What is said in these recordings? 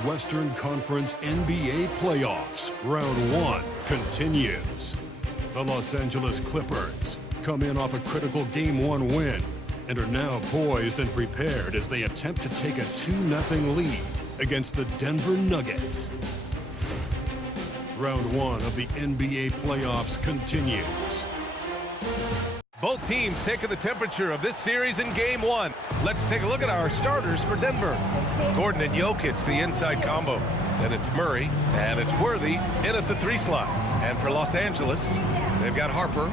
Western Conference NBA playoffs. Round 1 continues. The Los Angeles Clippers come in off a critical Game 1 win and are now poised and prepared as they attempt to take a 2-0 lead against the Denver Nuggets. Round 1 of the NBA playoffs continues. Both teams taking the temperature of this series in Game 1. Let's take a look at our starters for Denver. Gordon and Jokic, the inside combo. Then it's Murray, and it's Worthy in at the 3 slot. And for Los Angeles, they've got Harper,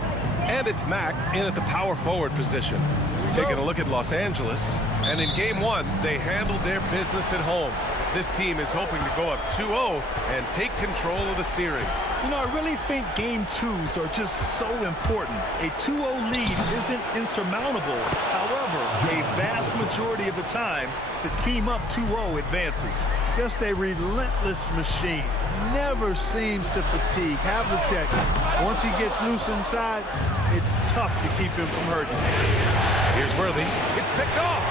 and it's Mack in at the power forward position. Taking a look at Los Angeles, and in Game 1, they handled their business at home. This team is hoping to go up 2-0 and take control of the series. You know, I really think Game 2s are just so important. A 2-0 lead isn't insurmountable. However, a vast majority of the time, the team up 2-0 advances. Just a relentless machine. Never seems to fatigue. Havlicek, once he gets loose inside, it's tough to keep him from hurting. Here's Worthy. It's picked off.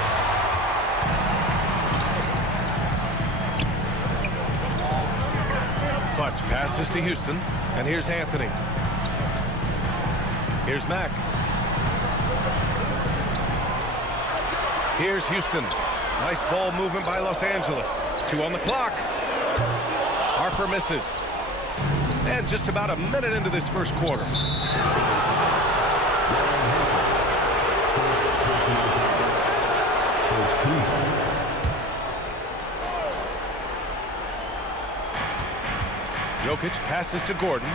Clutch passes to Houston, and here's Anthony. Here's Mack. Here's Houston. Nice ball movement by Los Angeles. 2 on the clock. Harper misses. And just about a minute into this first quarter. Jokic passes to Gordon.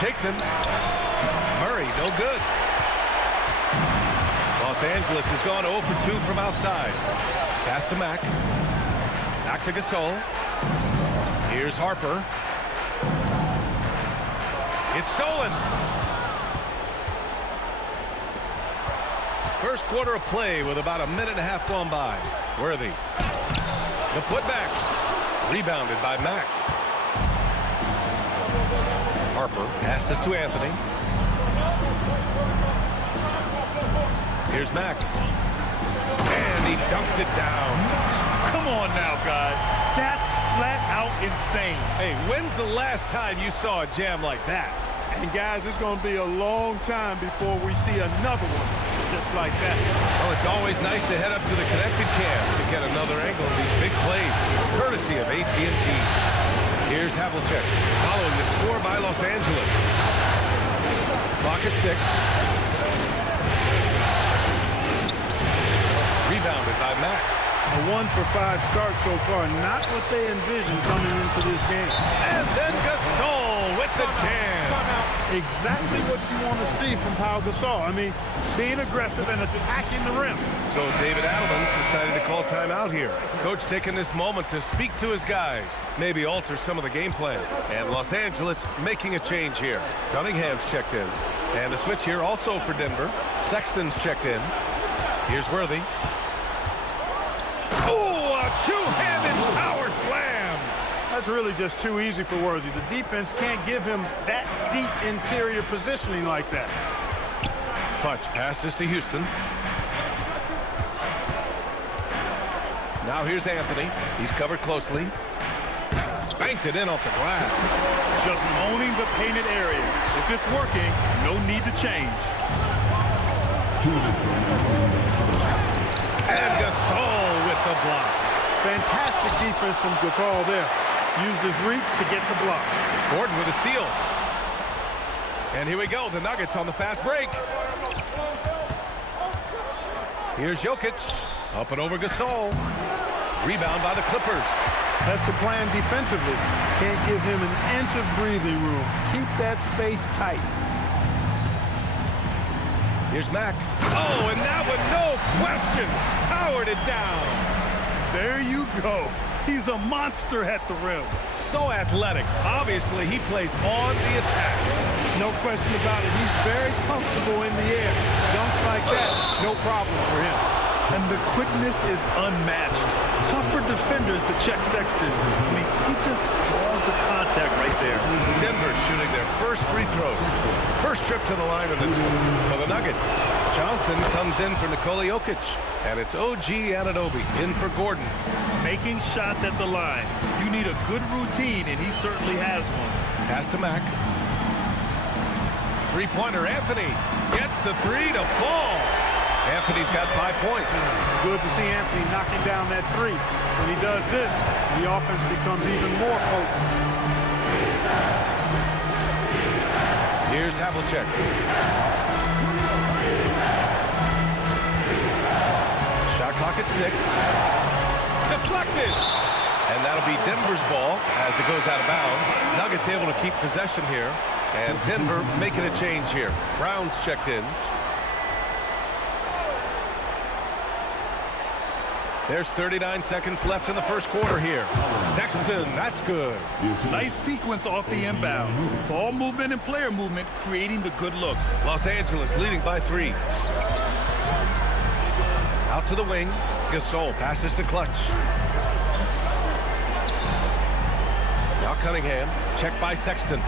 Shakes him. Murray, no good. Los Angeles has gone 0 for 2 from outside. Pass to Mack. Back to Gasol. Here's Harper. It's stolen. First quarter of play with about a minute and a half gone by. Worthy. The putback. Rebounded by Mack. Harper passes to Anthony. Here's Mack. And he dunks it down. Come on now, guys. That's flat out insane. Hey, when's the last time you saw a jam like that? And guys, it's going to be a long time before we see another one just like that. Well, it's always nice to head up to the connected cam to get another angle of these big plays, courtesy of AT&T. Here's Havlicek, following the score by Los Angeles. Clock at 6. Rebounded by Mack. A 1 for 5 start so far, not what they envisioned coming into this game. And then Gasol with the jam. Exactly what you want to see from Pau Gasol. I mean, being aggressive and attacking the rim. So David Adelman's decided to call timeout here. Coach taking this moment to speak to his guys, maybe alter some of the game plan. And Los Angeles making a change here. Cunningham's checked in. And a switch here also for Denver. Sexton's checked in. Here's Worthy. Oh, a two-handed power slam. That's really just too easy for Worthy. The defense can't give him that deep interior positioning like that. Clutch passes to Houston. Now here's Anthony. He's covered closely. Banked it in off the glass. Just owning the painted area. If it's working, no need to change. And Gasol with the block. Fantastic defense from Gasol there. Used his reach to get the block. Gordon with a steal. And here we go, the Nuggets on the fast break. Here's Jokic, up and over Gasol. Rebound by the Clippers. That's the plan defensively. Can't give him an inch of breathing room. Keep that space tight. Here's Mack. Oh, and that one, no question, powered it down. There you go. He's a monster at the rim. So athletic. Obviously, he plays on the attack. No question about it. He's very comfortable in the air. Dunks like that, no problem for him. And the quickness is unmatched. Tough for defenders to check Sexton. I mean, he just draws the contact right there. Denver shooting their first free throws. First trip to the line in this one for the Nuggets. Johnson comes in for Nikola Jokic. And it's OG Anunoby in for Gordon. Making shots at the line. You need a good routine, and he certainly has one. Pass to Mack. Three-pointer, Anthony gets the three to fall. Anthony's got 5 points. Good to see Anthony knocking down that three. When he does this, the offense becomes even more potent. Here's Havlicek. Shot clock at 6. Deflected. And that'll be Denver's ball as it goes out of bounds. Nuggets able to keep possession here. And Denver making a change here. Brown's checked in. There's 39 seconds left in the first quarter here. Sexton, that's good. Nice sequence off the inbound. Ball movement and player movement creating the good look. Los Angeles leading by 3. Out to the wing. Gasol passes to Clutch. Now Cunningham. Checked by Sexton.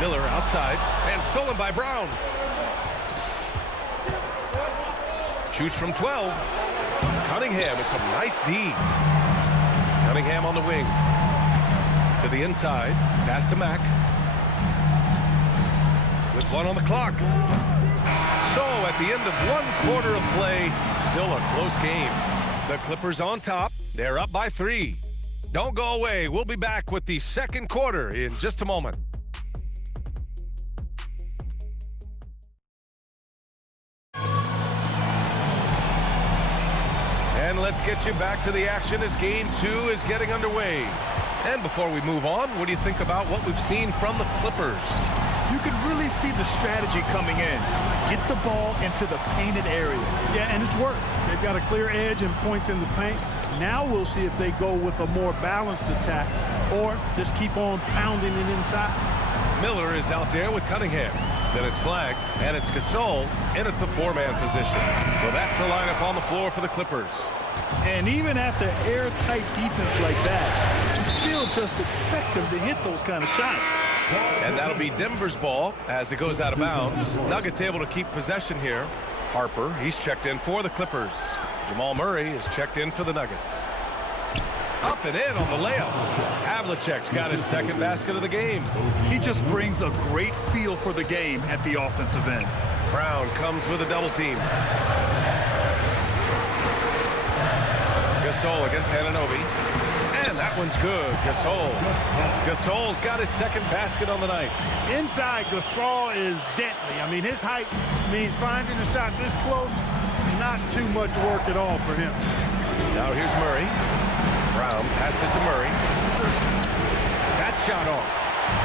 Miller outside. And stolen by Brown. Shoots from 12. Cunningham with some nice D. Cunningham on the wing. To the inside. Pass to Mack. With 1 on the clock. So at the end of 1 quarter of play, still a close game. The Clippers on top. They're up by 3. Don't go away. We'll be back with the second quarter in just a moment. And let's get you back to the action as Game 2 is getting underway. And before we move on, what do you think about what we've seen from the Clippers? You can really see the strategy coming in. Get the ball into the painted area. Yeah, and it's worked. They've got a clear edge and points in the paint. Now we'll see if they go with a more balanced attack or just keep on pounding it inside. Miller is out there with Cunningham. Then it's flagged, and it's Gasol in at the 4-man position. So that's the lineup on the floor for the Clippers. And even after airtight defense like that, you still just expect him to hit those kind of shots. And that'll be Denver's ball as it goes out of bounds. Nuggets able to keep possession here. Harper, he's checked in for the Clippers. Jamal Murray is checked in for the Nuggets. Up and in on the layup. Havlicek's got his second basket of the game. He just brings a great feel for the game at the offensive end. Brown comes with a double team. Gasol against Anunoby. And that one's good. Gasol's got his second basket on the night. Inside, Gasol is deadly. I mean, his height means finding a shot this close, not too much work at all for him. Now here's Murray. Brown passes to Murray. That shot off.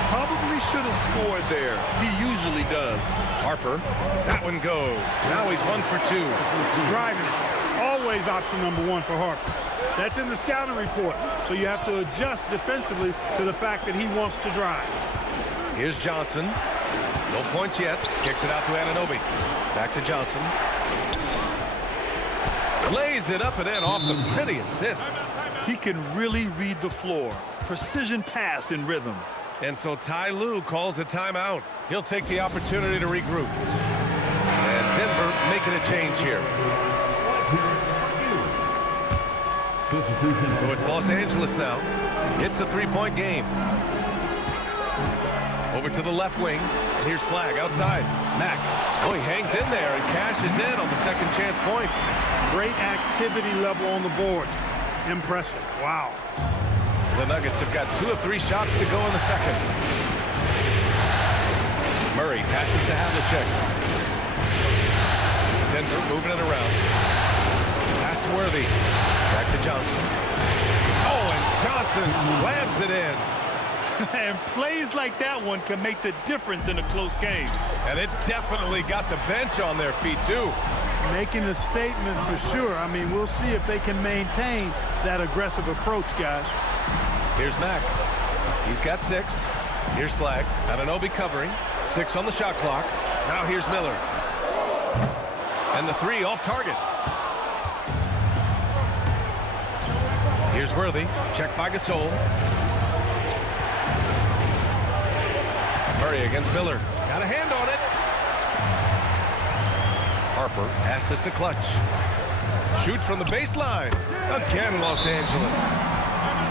Probably should have scored there. He usually does. Harper. That one goes. Now he's 1 for 2. Driving it. Always option number 1 for Harper. That's in the scouting report. So you have to adjust defensively to the fact that he wants to drive. Here's Johnson. No points yet. Kicks it out to Anunoby. Back to Johnson. Lays it up and in off the pretty assist. He can really read the floor. Precision pass in rhythm. And so Ty Lue calls a timeout. He'll take the opportunity to regroup. And Denver making a change here. So it's Los Angeles now. It's a 3-point game. Over to the left wing. And here's Flag outside. Mack. Oh, he hangs in there and cashes in on the second chance points. Great activity level on the board. Impressive. Wow. The Nuggets have got 2 of 3 shots to go in the second. Murray passes to Havlicek. Denver moving it around. Pass to Worthy. Back to Johnson. Oh, and Johnson slams it in. And plays like that one can make the difference in a close game. And it definitely got the bench on their feet, too. Making a statement for sure. I mean, we'll see if they can maintain that aggressive approach, guys. Here's Mack. He's got 6. Here's Flag. Anunoby covering. 6 on the shot clock. Now here's Miller. And the 3 off target. Here's Worthy. Checked by Gasol. Murray against Miller. Got a hand on it. Harper passes to Clutch. Shoots from the baseline. Again, Los Angeles.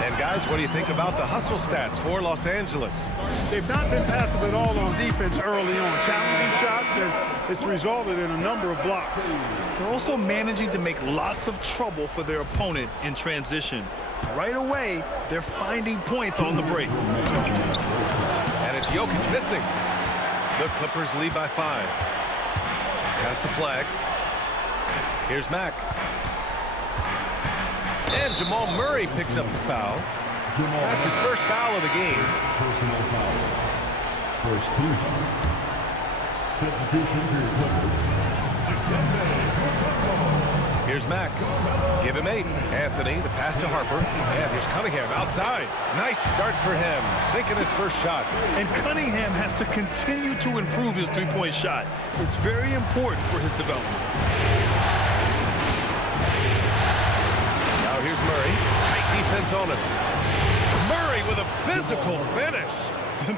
And guys, what do you think about the hustle stats for Los Angeles? They've not been passive at all on defense early on. Challenging shots, and it's resulted in a number of blocks. They're also managing to make lots of trouble for their opponent in transition. Right away, they're finding points on the break. And it's Jokic missing. The Clippers lead by 5. Pass to Flag. Here's Mack. And Jamal Murray picks up the foul. That's his first foul of the game. Personal foul. First team. Substitution for your Clippers. Here's Mack. Give him 8. Anthony, the pass to Harper. And here's Cunningham outside. Nice start for him. Sinking his first shot. And Cunningham has to continue to improve his three-point shot. It's very important for his development. Here's Murray. Tight defense on him. Murray with a physical finish.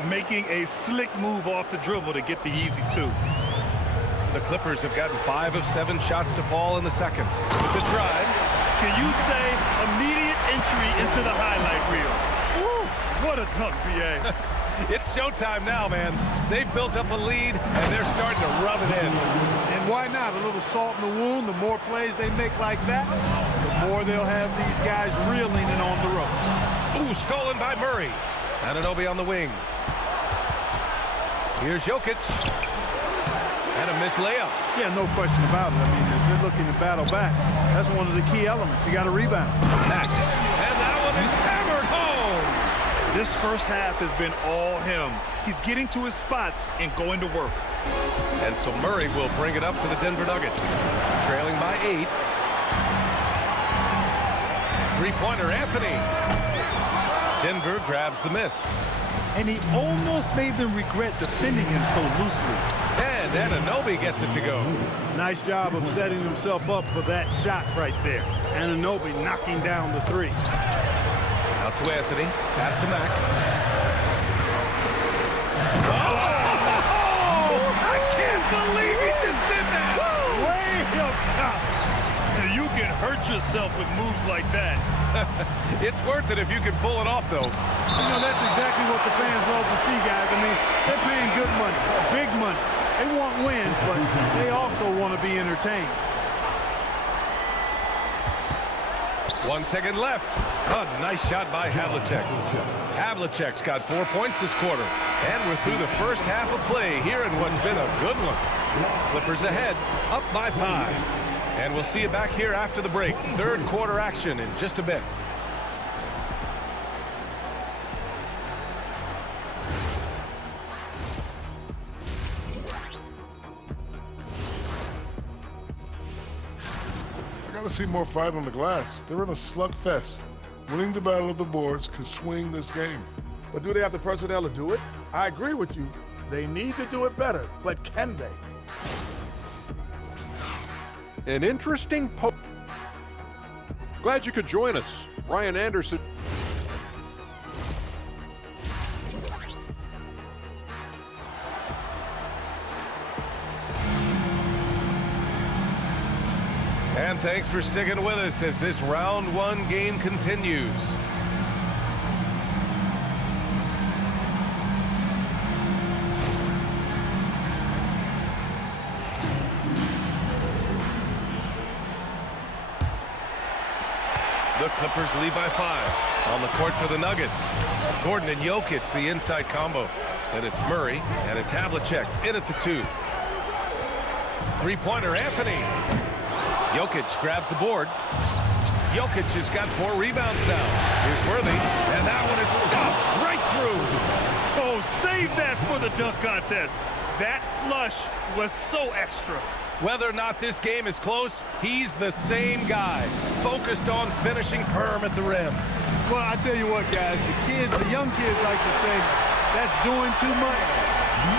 Making a slick move off the dribble to get the easy 2. The Clippers have gotten 5 of 7 shots to fall in the second. With the drive. Can you say immediate entry into the highlight reel? Woo! What a dunk, B.A. It's showtime now, man. They've built up a lead, and they're starting to rub it in. And why not? A little salt in the wound. The more plays they make like that, the more they'll have these guys reeling and on the ropes. Ooh, stolen by Murray. Anunoby on the wing. Here's Jokic. And a missed layup. Yeah, no question about it. I mean, as they're looking to battle back, that's one of the key elements. You got to rebound. Back. And that one is hammered home. This first half has been all him. He's getting to his spots and going to work. And so Murray will bring it up for the Denver Nuggets. Trailing by 8. Three-pointer, Anthony. Denver grabs the miss. And he almost made them regret defending him so loosely. And Anunoby gets it to go. Nice job of setting himself up for that shot right there. Anunoby knocking down the 3. Out to Anthony. Pass to Mack. Oh! I can't believe he just did that! Way up top. You can hurt yourself with moves like that. It's worth it if you can pull it off, though. You know, that's exactly what the fans love to see, guys. I mean, they're paying good money, big money. They want wins, but they also want to be entertained. 1 second left. A nice shot by Havlicek. Havlicek's got 4 points this quarter. And we're through the first half of play here in what's been a good one. Clippers ahead, up by 5. And we'll see you back here after the break. Third quarter action in just a bit. I gotta see more fight on the glass. They're in a slugfest. Winning the battle of the boards could swing this game. But do they have the personnel to do it? I agree with you. They need to do it better, but can they? An interesting Glad you could join us. Ryan Anderson. And thanks for sticking with us as this round 1 game continues. The Clippers lead by 5. On the court for the Nuggets. Gordon and Jokic, the inside combo. And it's Murray, and it's Havlicek in at the 2. Three-pointer, Anthony. Jokic grabs the board. Jokic has got 4 rebounds now. Here's Worthy, and that one is stopped right through. Oh, save that for the dunk contest. That flush was so extra. Whether or not this game is close, he's the same guy, focused on finishing firm at the rim. Well, I tell you what, guys, the young kids like to say, that's doing too much.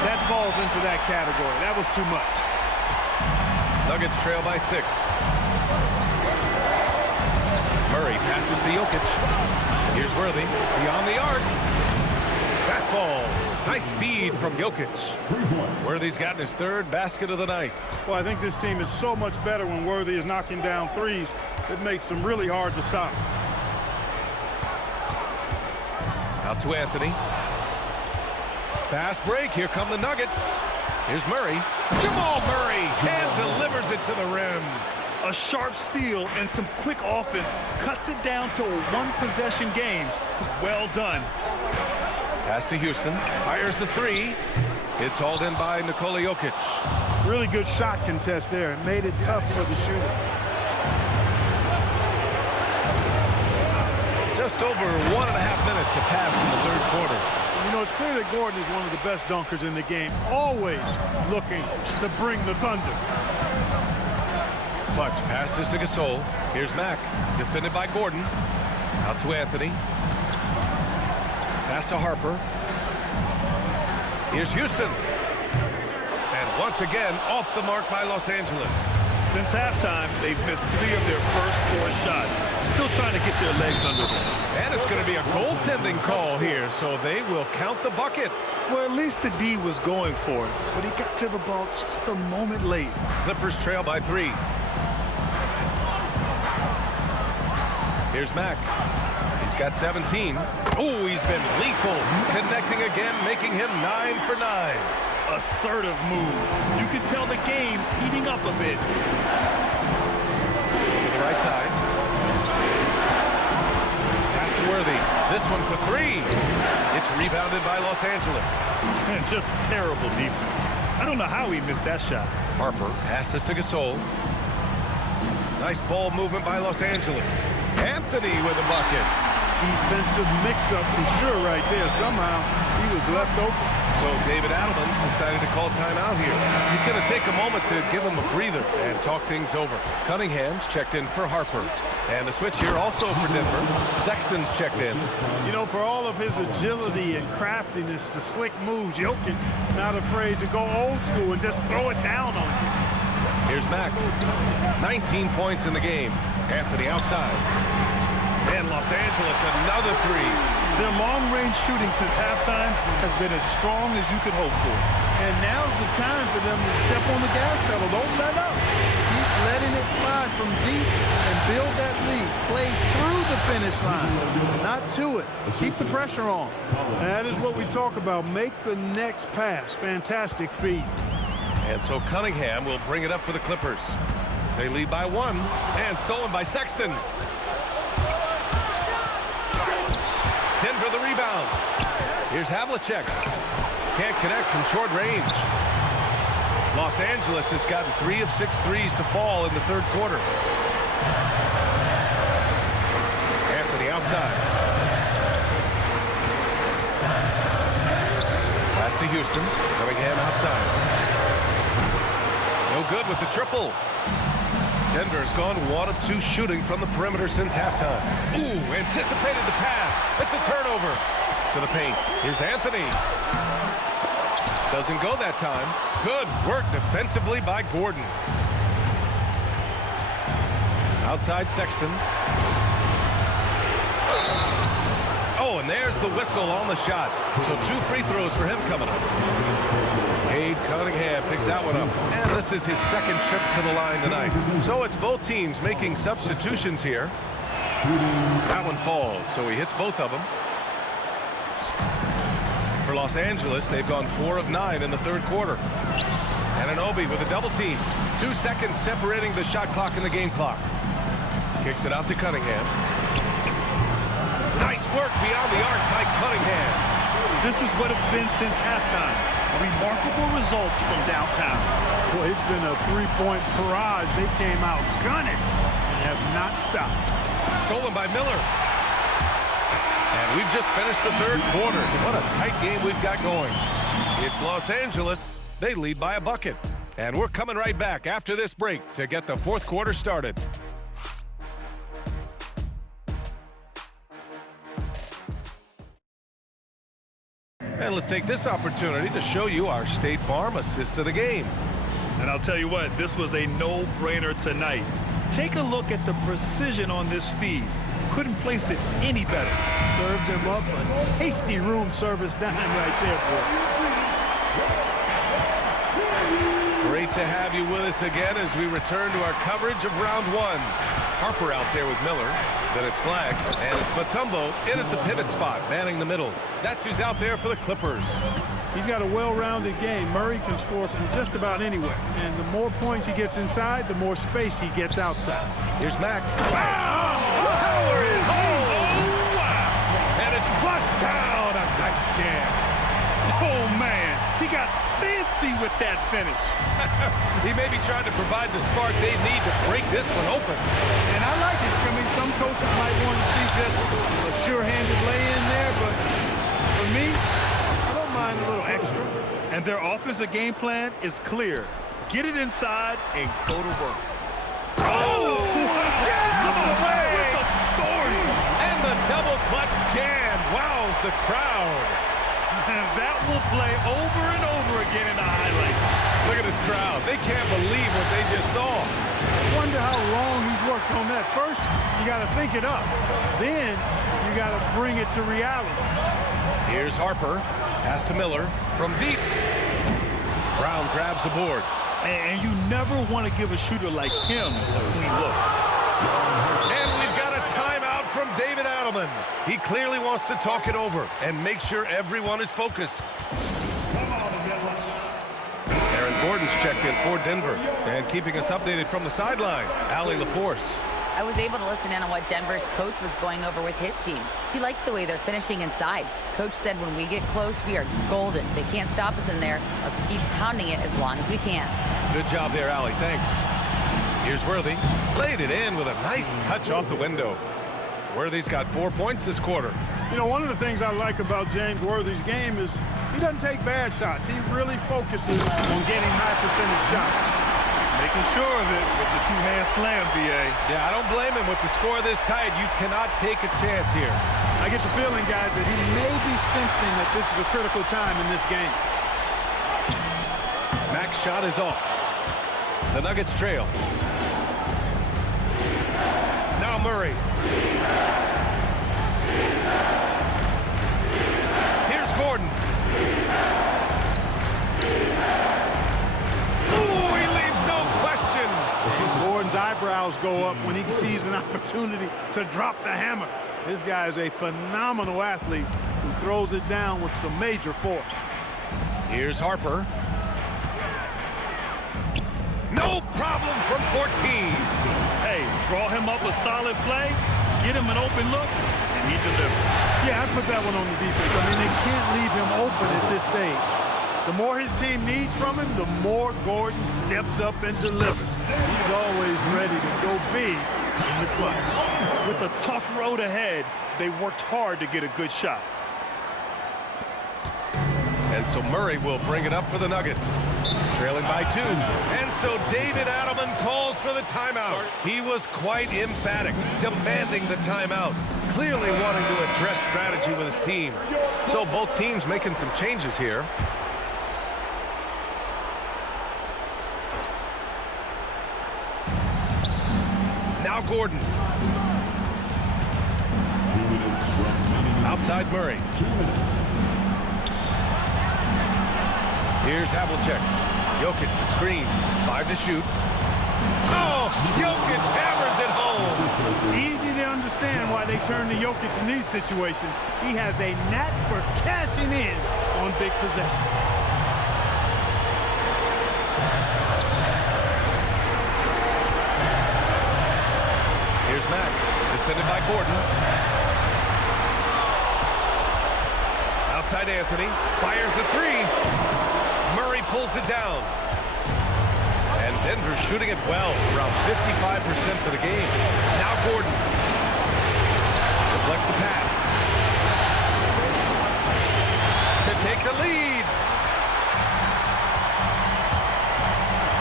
That falls into that category. That was too much. Nuggets trail by 6. Murray passes to Jokic. Here's Worthy, beyond the arc. That that falls. Nice feed from Jokic. Worthy's gotten his third basket of the night. Well, I think this team is so much better when Worthy is knocking down threes. It makes them really hard to stop. Out to Anthony. Fast break. Here come the Nuggets. Here's Murray. Jamal Murray hand delivers it to the rim. A sharp steal and some quick offense cuts it down to a one-possession game. Well done. Pass to Houston. Fires the three. It's hauled in by Nikola Jokic. Really good shot contest there. It made it tough for the shooter. Just over 1.5 minutes have passed in the third quarter. You know, it's clear that Gordon is one of the best dunkers in the game, always looking to bring the thunder. Clutch passes to Gasol. Here's Mack, defended by Gordon. Out to Anthony. Pass to Harper. Here's Houston. And once again, off the mark by Los Angeles. Since halftime, they've missed 3 of their first 4 shots. Still trying to get their legs under them. And it's going to be a goaltending call here, so they will count the bucket. Well, at least the D was going for it, but he got to the ball just a moment late. Clippers trail by 3. Here's Mack. He's got 17. Oh, he's been lethal. Connecting again, making him 9 for 9. Assertive move. You can tell the game's heating up a bit. To the right side. Pass to Worthy. This one for 3. It's rebounded by Los Angeles. Man, just terrible defense. I don't know how he missed that shot. Harper passes to Gasol. Nice ball movement by Los Angeles. Anthony with a bucket. Defensive mix-up for sure right there. Somehow he was left open. So David Adelman's decided to call timeout here. He's going to take a moment to give him a breather and talk things over. Cunningham's checked in for Harper. And the switch here also for Denver. Sexton's checked in. You know, for all of his agility and craftiness, the slick moves, Jokic not afraid to go old school and just throw it down on you. Here's Mack. 19 points in the game. Anthony outside. And Los Angeles, another 3. Their long-range shooting since halftime has been as strong as you could hope for. And now's the time for them to step on the gas pedal. Don't let up. Keep letting it fly from deep and build that lead. Play through the finish line, not to it. Keep the pressure on. That is what we talk about. Make the next pass. Fantastic feed. And so Cunningham will bring it up for the Clippers. They lead by 1, and stolen by Sexton. Denver the rebound. Here's Havlicek. Can't connect from short range. Los Angeles has gotten 3 of 6 threes to fall in the third quarter. Anthony outside. Pass to Houston. Cunningham outside. No good with the triple. Denver's gone 1 of 2 shooting from the perimeter since halftime. Ooh, anticipated the pass. It's a turnover. To the paint. Here's Anthony. Doesn't go that time. Good work defensively by Gordon. Outside Sexton. Oh, and there's the whistle on the shot. So 2 free throws for him coming up. Cade Cunningham picks that one up. And this is his second trip to the line tonight. So it's both teams making substitutions here. That one falls, so he hits both of them. For Los Angeles, they've gone 4 of 9 in the third quarter. Anunoby with a double team. 2 seconds separating the shot clock and the game clock. Kicks it out to Cunningham. Nice work beyond the arc by Cunningham. This is what it's been since halftime. Remarkable results from downtown. Well, it's been a 3-point barrage. They came out gunning and have not stopped. Stolen by Miller. And we've just finished the third quarter. What a tight game we've got going. It's Los Angeles. They lead by a bucket. And we're coming right back after this break to get the fourth quarter started. And let's take this opportunity to show you our State Farm assist to the game. And I'll tell you what, this was a no-brainer tonight. Take a look at the precision on this feed. Couldn't place it any better. Served him up a tasty room service dime right there, boy. Great to have you with us again as we return to our coverage of round one. Harper out there with Miller. Then it's Flagg, and it's Mutombo in at the pivot spot, manning the middle. That's who's out there for the Clippers. He's got a well-rounded game. Murray can score from just about anywhere. And the more points he gets inside, the more space he gets outside. Here's Mack. Wow! Power is home! Oh, wow! And it's flushed down. A nice jam. Oh, man. He got fancy with that finish. He may be trying to provide the spark they need to break this one open. And I like it. I mean, some coaches might want to see just a sure-handed lay-in there, but for me, I don't mind a little extra. And their offensive game plan is clear. Get it inside and go to work. Oh! Yeah! Away! With authority. And the double clutch jam wows the crowd. And that will play over and over again in the highlights. Look at this crowd. They can't believe what they just saw. I wonder how long he's worked on that. First, you got to think it up. Then, you got to bring it to reality. Here's Harper. Pass to Miller from deep. Brown grabs the board. And you never want to give a shooter like him a clean look. And we've got a timeout from David Adelman. He clearly wants to talk it over and make sure everyone is focused. Aaron Gordon's checked in for Denver. And keeping us updated from the sideline, Allie LaForce. I was able to listen in on what Denver's coach was going over with his team. He likes the way they're finishing inside. Coach said when we get close, we are golden. They can't stop us in there. Let's keep pounding it as long as we can. Good job there, Allie. Thanks. Here's Worthy. Laid it in with a nice touch off the window. Worthy's got 4 points this quarter. You know, one of the things I like about James Worthy's game is he doesn't take bad shots. He really focuses on getting high percentage shots. Making sure of it with the two-hand slam, B.A. Yeah, I don't blame him. With the score this tight, you cannot take a chance here. I get the feeling, guys, that he may be sensing that this is a critical time in this game. Mack's shot is off. The Nuggets trail. Now Murray. Here's Gordon. Ooh, he leaves no question. Gordon's eyebrows go up when he sees an opportunity to drop the hammer. This guy is a phenomenal athlete who throws it down with some major force. Here's Harper. No problem from 14. Hey, draw him up a solid play, get him an open look, and he delivers. Yeah, I put that one on the defense. I mean, they can't leave him open at this stage. The more his team needs from him, the more Gordon steps up and delivers. He's always ready to go big in the clutch. With a tough road ahead, they worked hard to get a good shot. And so Murray will bring it up for the Nuggets. Trailing by 2. And so David Adelman calls for the timeout. He was quite emphatic, demanding the timeout. Clearly wanting to address strategy with his team. So both teams making some changes here. Now Gordon. Outside Murray. Here's Havlicek. Jokic to screen. 5 to shoot. Oh, Jokic hammers it home. Easy to understand why they turn to Jokic in these situations. He has a knack for cashing in on big possession. Here's Mack, defended by Gordon. Outside Anthony, fires the 3. Murray pulls it down. And Denver's shooting it well, around 55% for the game. Now Gordon. Deflects the pass. To take the lead.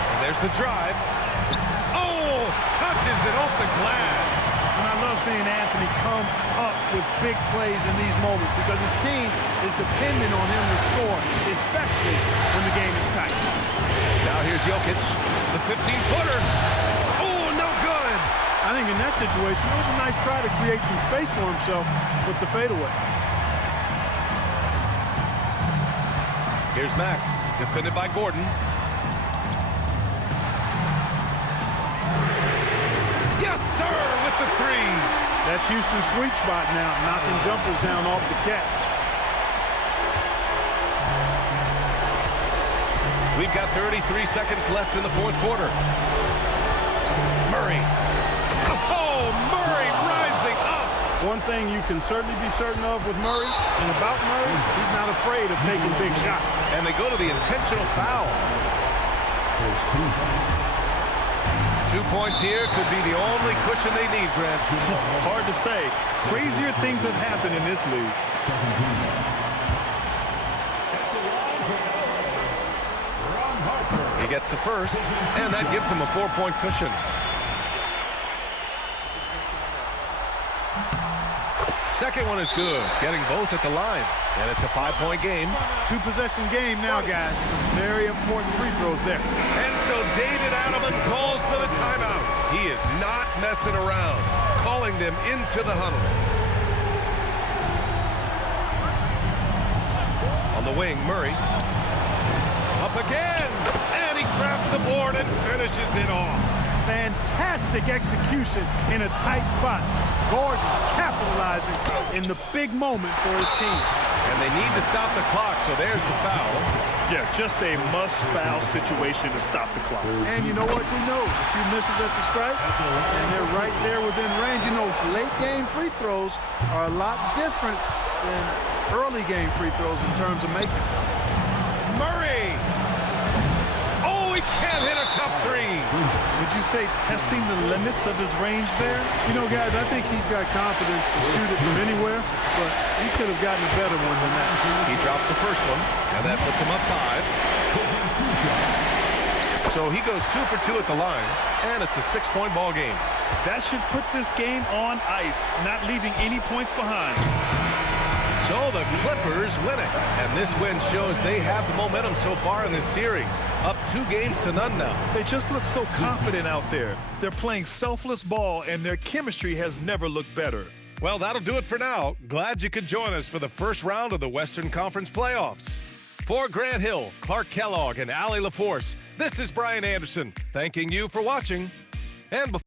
And there's the drive. Oh, touches it off the glass. And I love seeing Anthony come up with big plays in these moments because his team is dependent on him to score, especially when the game is tight. Now here's Jokic, the 15-footer. Oh, no good. I think in that situation, it was a nice try to create some space for himself with the fadeaway. Here's Mack, defended by Gordon. Yes, sir, with the three. That's Houston's sweet spot now, knocking jumpers down off the catch. We've got 33 seconds left in the fourth quarter. Murray. Oh, Murray rising up. One thing you can certainly be certain of with Murray, and about Murray, he's not afraid of taking big shots. And they go to the intentional foul. 2 points here could be the only cushion they need, Grant. Hard to say. Crazier things have happened in this league. He gets the first, and that gives him a 4-point cushion. Second one is good, getting both at the line, and it's a 5-point game. 2-possession game now, guys. Some very important free throws there. And so David Adelman calls for the timeout. He is not messing around, calling them into the huddle. On the wing, Murray. Up again, and he grabs the board and finishes it off. Fantastic execution in a tight spot. Gordon capitalizing in the big moment for his team. And they need to stop the clock, so there's the foul. Yeah, just a must-foul situation to stop the clock. And you know what? We know a few misses at the stripe, and they're right there within range. You know, late-game free throws are a lot different than early-game free throws in terms of making. Murray! Oh, he can't hit a tough three. Would you say testing the limits of his range there? You know, guys, I think he's got confidence to shoot it from anywhere, but he could have gotten a better one than that. He drops the first one, and that puts him up 5. So he goes 2 for 2 at the line, and it's a 6-point ball game. That should put this game on ice, not leaving any points behind. So the Clippers win it, and this win shows they have the momentum so far in this series. Up 2-0 now. They just look so confident out there. They're playing selfless ball, and their chemistry has never looked better. Well, that'll do it for now. Glad you could join us for the first round of the Western Conference playoffs. For Grant Hill, Clark Kellogg, and Allie LaForce, this is Brian Anderson, thanking you for watching. And before